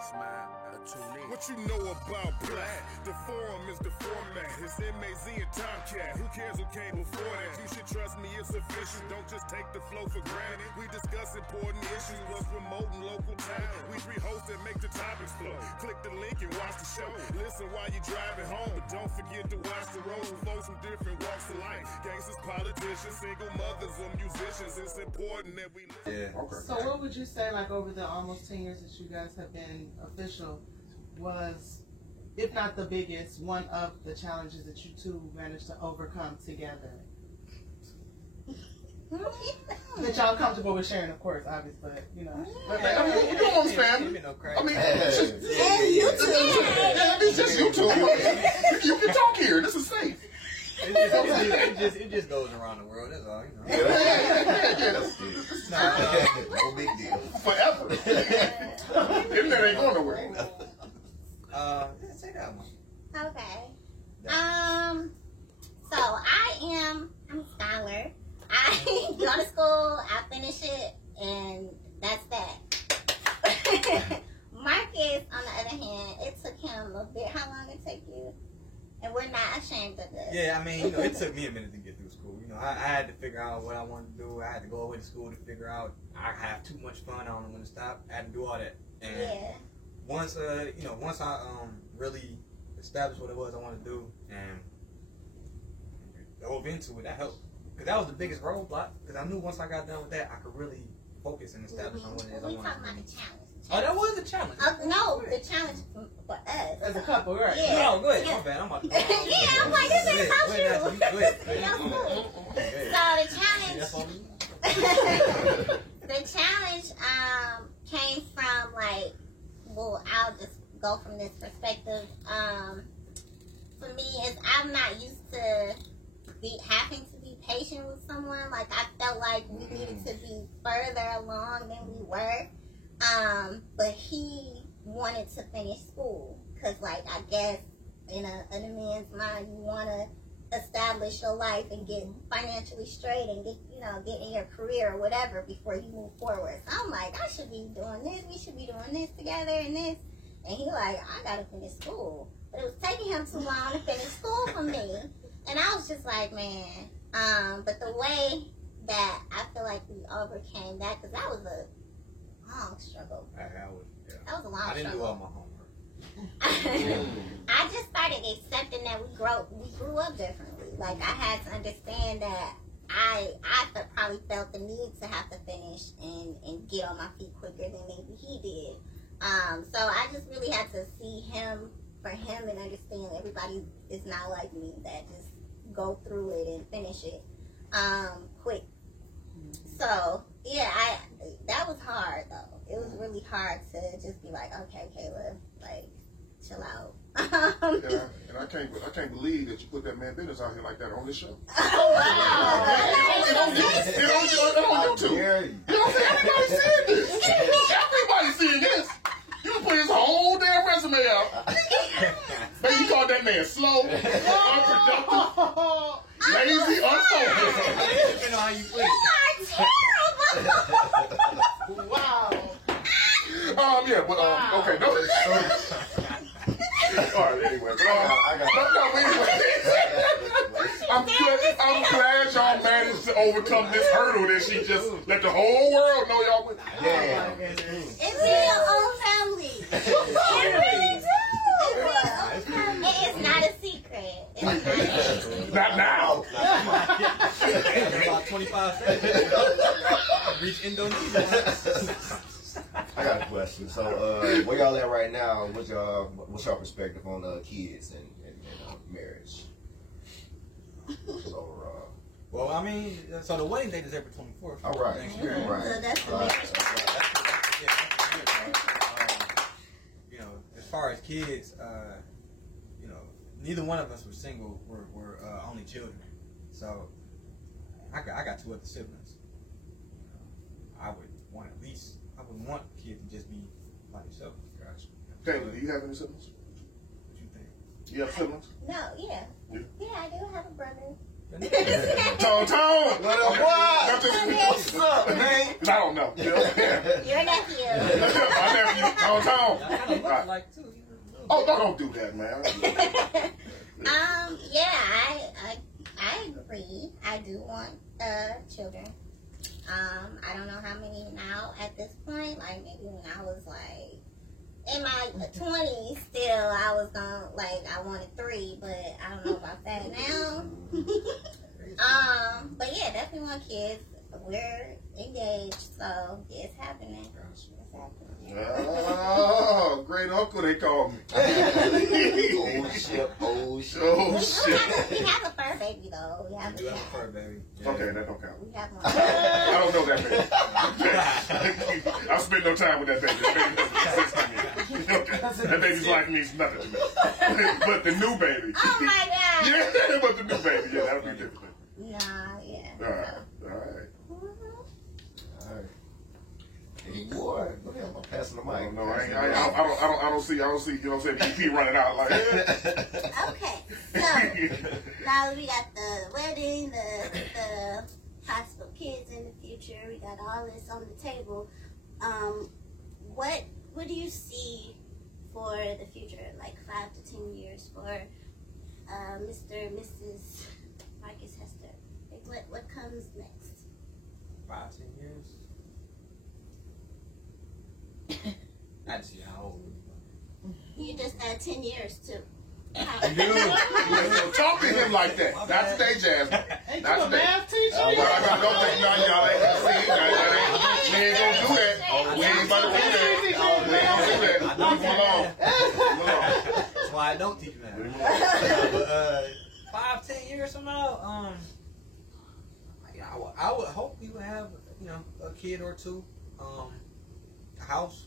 Smile, tune in. What you know about Black? The forum is the format. It's MAZ and Tomcat. Who cares who came before that? You should trust me, it's official. Don't just take the flow for granted. We discuss important issues, plus promoting local talent. We rehost and make the topics flow. Click the link and watch the show. Listen while you driving home, but don't forget to watch the road. Folks from different walks of life. Gangsters, politicians, single mothers, or musicians. It's important that we listen. Yeah. Okay. So what would you say, like over the almost 10 years that you guys have been official, was, if not the biggest, one of the challenges that you two managed to overcome together? That y'all comfortable with sharing, of course, obviously, but you know. I mean, you almost family. I mean, it's just you two. You can talk here. This is safe. It just goes around the world. That's all, you know. Yeah, No big deal. Forever. Internet ain't going nowhere. Say that one. Okay. So I'm Skylar. I go to school, I finish it, and that's that. Marcus, on the other hand, it took him a bit. How long it take you? And we're not ashamed of this. Yeah, I mean, you know, it took me a minute to get through school. You know, I had to figure out what I wanted to do. I had to go away to school to figure out I have too much fun. I don't know when to stop. I had to do all that. And yeah. Once I really established what it was I wanted to do and dove into it, that helped. Because that was the biggest roadblock. Because I knew once I got done with that, I could really focus and establish on what it is I wanted to do. We talking about the challenge. Oh, that was a challenge. No, the challenge for us. As a couple, right? Yeah. No, go ahead. Yeah. My bad. I'm about to go. Yeah, I'm like, this ain't about you. Go ahead. So the challenge came from like, well, I'll just go from this perspective. For me, is I'm not used to having to be patient with someone. Like I felt like we needed to be further along than we were. But he wanted to finish school because, like, I guess in a man's mind, you want to establish your life and get financially straight and get in your career or whatever before you move forward. So I'm like, I should be doing this. We should be doing this together and this. And he like, I gotta finish school. But it was taking him too long to finish school for me. And I was just like, man. But the way that I feel like we overcame that, because that was a long struggle. That was a long struggle. I didn't do all my homework. I just started accepting that we grew up differently. Like I had to understand that I probably felt the need to have to finish and get on my feet quicker than maybe he did. So I just really had to see him for him and understand everybody is not like me that just go through it and finish it quick. So yeah, that was hard though. It was really hard to just be like, okay, Caleb, like chill out. And I can't believe that you put that man business out here like that on this show. Oh wow! It on YouTube. You know what I'm saying? Everybody seeing this. Everybody seeing this. You put his whole damn resume out. Man, you called that man slow, unproductive, lazy, unfocused. You know how you put You are terrible. Wow. Yeah, but okay, no. All right, anyway, I'm glad y'all managed to overcome this hurdle that she just let the whole world know y'all went. Yeah. It's in your own family. It really do. It's not a secret. It's not a secret. Not now. About 25 seconds. Reach Indonesia. I got a question. So, where y'all at right now? What's your perspective on kids and marriage? So, well, I mean, so the wedding date is April 24th. All right. Next year. Right. So that's the next You know, as far as kids, you know, neither one of us were single. We're only children. So I got two other siblings. I would want kids to just be like yourself. Gotcha. Taylor, do you have any siblings? What you think? You have siblings? No, yeah. Yeah, I do have a brother. Tone! What? What's up, man? I don't know. Your nephew. my nephew, Y'all kind of Tom. look like too. Oh, no, don't do that, man. Yeah, I agree. I do want children. I don't know how many now at this point. Like maybe when I was like in my 20s, still I was I wanted 3, but I don't know about that now. But yeah, definitely want kids. We're engaged, so it's happening. Oh, great uncle, they call me. Oh shit. Oh shit. We have a fur baby though. We have You do have a a fur baby. Okay, that don't count. We have one. I don't know that baby. I spend no time with that baby. That baby doesn't exist to me. Okay. That baby's life means nothing to me. But the new baby. Oh my god. Yeah, but the new baby, yeah, that'll be different. Nah, yeah. All right, all right. All right. Hey, boy, go ahead. I'm passing the mic. No, I don't see. You know what I'm saying? EP running out like. Okay, so now we got the wedding, the possible kids in the future. We got all this on the table. What do you see for the future, like 5 to 10 years for Mr. and Mrs. Marcus Hester? Like what comes next? 5, 10 years. I just see how old. You just add 10 years to. You talk to him like that. Not today, Jasmine. Ain't Not you a today. math teacher? Well, don't think y'all ain't gonna see. We ain't gonna do that. We ain't about to do that. We ain't gonna do that. Leave him alone. That's why I don't teach math. But 5, 10 years from now, I would hope we would have a kid or 2, a house,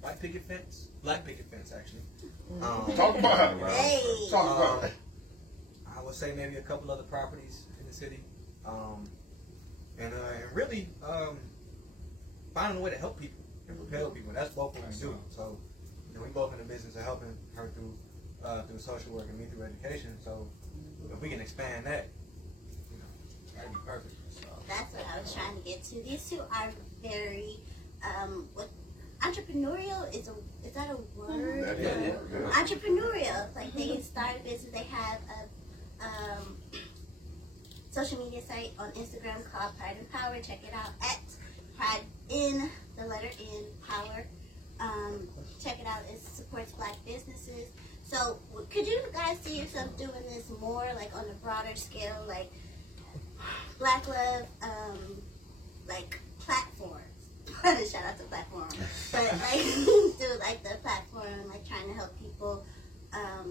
white picket fence, black picket fence actually. Talk about it. Hey. Talk about it. I would say maybe a couple other properties in the city, and really finding a way to help people and propel people. That's both what we do. So we both in the business of helping her through social work and me through education. So if we can expand that, that'd be perfect. So. That's what I was trying to get to. These two are very entrepreneurial is that a word? Yeah. Entrepreneurial. Like they started business. They have a social media site on Instagram called Pride and Power. Check it out at Pride in the letter N Power. Check it out. It supports Black businesses. So could you guys see yourself doing this more like on a broader scale, like Black Love, like platforms? Shout out to platform, but like do like the platform, like trying to help people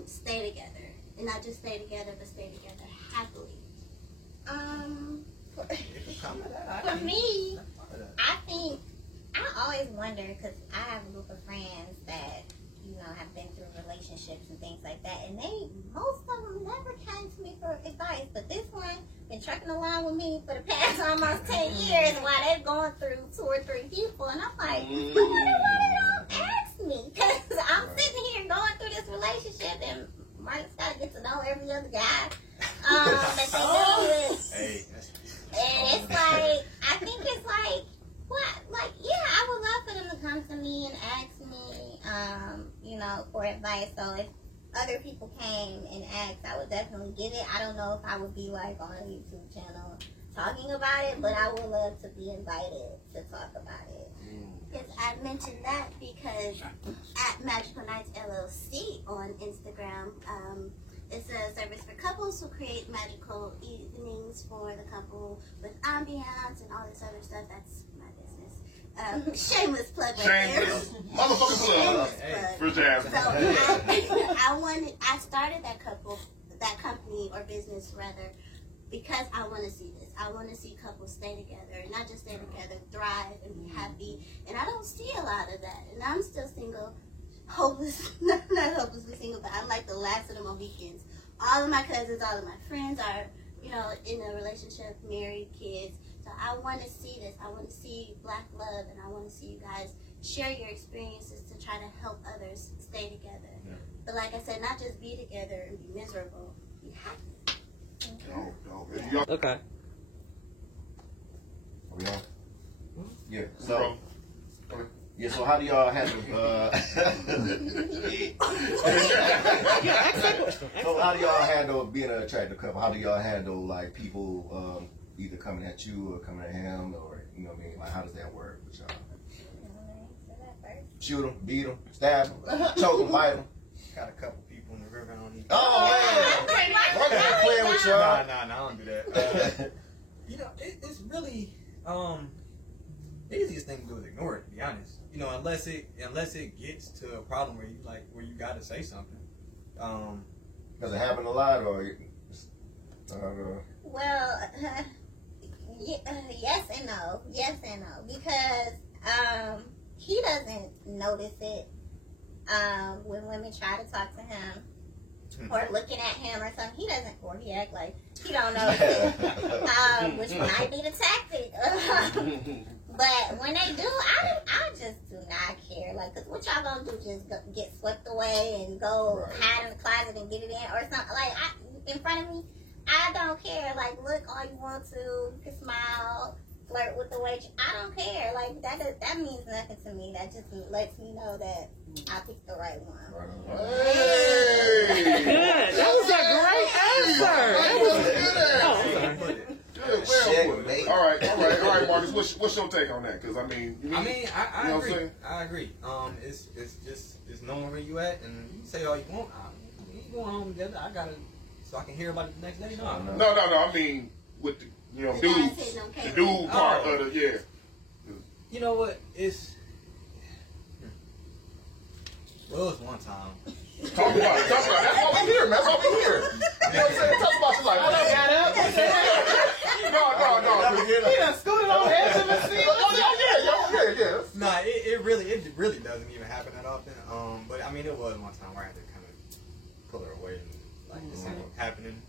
stay together, and not just stay together, but stay together happily. For me, I think I always wonder because I have a group of friends that have been through relationships and things like that, and most of them never came to me for advice. But this one been trucking along with me for the past almost 10 years while they're going through 2 or 3 people, and I'm like, why they don't ask me? Because I'm sitting here going through this relationship, and Mark's got to get to know every other guy that they deal with. Hey, And it's like, I think it's like, what? Like, yeah, I would love for them to come to me and ask me, for advice. So if other people came and asked, I would definitely get it. I don't know if I would be like on a YouTube channel talking about it, but I would love to be invited to talk about it. Yes, I mentioned that because at Magical Nights LLC on Instagram, it's a service for couples who create magical evenings for the couple with ambiance and all this other stuff. That's my business. Shameless plug right there. Shameless. Motherfucking plug. For Jasmine. So I started that company or business rather, because I want to see this. I want to see couples stay together, and not just stay together, thrive and be happy. And I don't see a lot of that. And I'm still single, hopeless, not hopelessly single, but I'm like the last of them on weekends. All of my cousins, all of my friends are, in a relationship, married, kids. So I want to see this. I want to see Black love, and I want to see you guys share your experiences to try to help others stay together. Yeah. But like I said, not just be together and be miserable. Be happy. Okay. Are we on? Yeah. So, Yeah, so how do y'all handle, so how do y'all handle being an attractive couple? How do y'all handle, like, people either coming at you or coming at him, or, you know what I mean? Like, how does that work with y'all? Shoot them, beat them, stab them, choke them, bite them. Got a couple people in the river. I don't need. Oh, man. I'm not playing with y'all. Nah, I don't do that. You know, it's really the easiest thing to do is ignore it. To be honest, you know, unless it gets to a problem where you gotta say something. Does it happen a lot, or? Well, yes and no. Yes and no, because he doesn't notice it when women try to talk to him or looking at him or something. He doesn't, or he act like he don't notice it, which might be the tactic. But when they do, I just do not care. Like, 'cause what y'all gonna do? Just get swept away and go hide in the closet and get it in or something? Like, in front of me, I don't care. Like, look all you want to. You can smile, flirt with the waitress. I don't care. Like, that means nothing to me. That just lets me know that I picked the right one. Hey! That was a great answer. Good, well, all right, Marcus. What's your take on that? Because I mean, I you know agree. I agree. It's knowing where you at, and you can say all you want. We going home together. I gotta, so I can hear about it the next day. No. I mean, with the, you know, the dude part of the, yeah. You know what? Well, it was one time. Talk about it. That's what we hear, man. That's what we hear. You know what I'm saying? Talk about it. Like, no. He done scooted on the edge of the seat. Yeah. Nah, it really doesn't even happen that often. But I mean, it was one time where I had to kind of pull her away and like this ain't happening.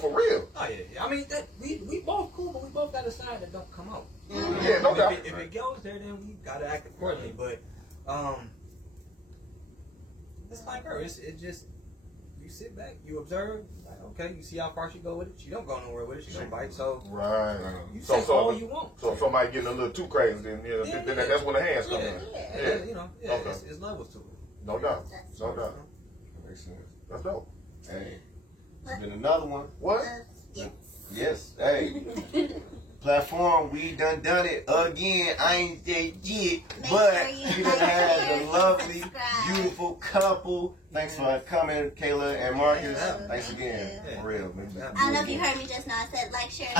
For real? Oh yeah. I mean, that we both cool, but we both got a side that don't come out. Yeah, no doubt. If it goes there, then we gotta act accordingly. But it's like her. It's just you sit back, you observe. Like, okay, you see how far she go with it. She don't go nowhere with it. She don't bite. So you say all you want. So if somebody getting a little too crazy, then then that's when the hands come in. Yeah. You know, it's levels to it. No doubt. That makes sense. That's dope. Hey, there's been another one. What? Yes. Hey. Platform, we done it again. I ain't say yet, but we done had the lovely, beautiful couple. Thanks for coming, Kayla and Marcus. Thanks again. For real. I don't know if you heard me just now. I said like, share,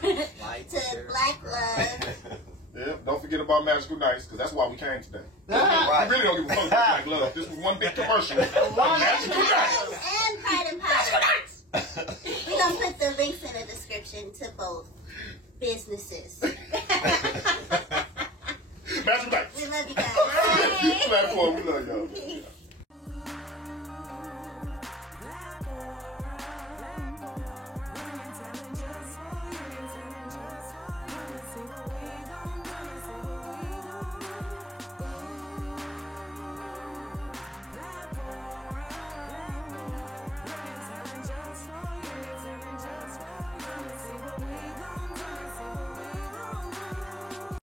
subscribe to Black Love. Yeah, don't forget about Magical Nights, because that's why we came today. Right. We really don't give a fuck about Black Love. This was one big commercial. Magical Nights. And Pride and Power. We're going to put the links in the description to both businesses. Magical Nights. We love you guys. Platform, we love y'all.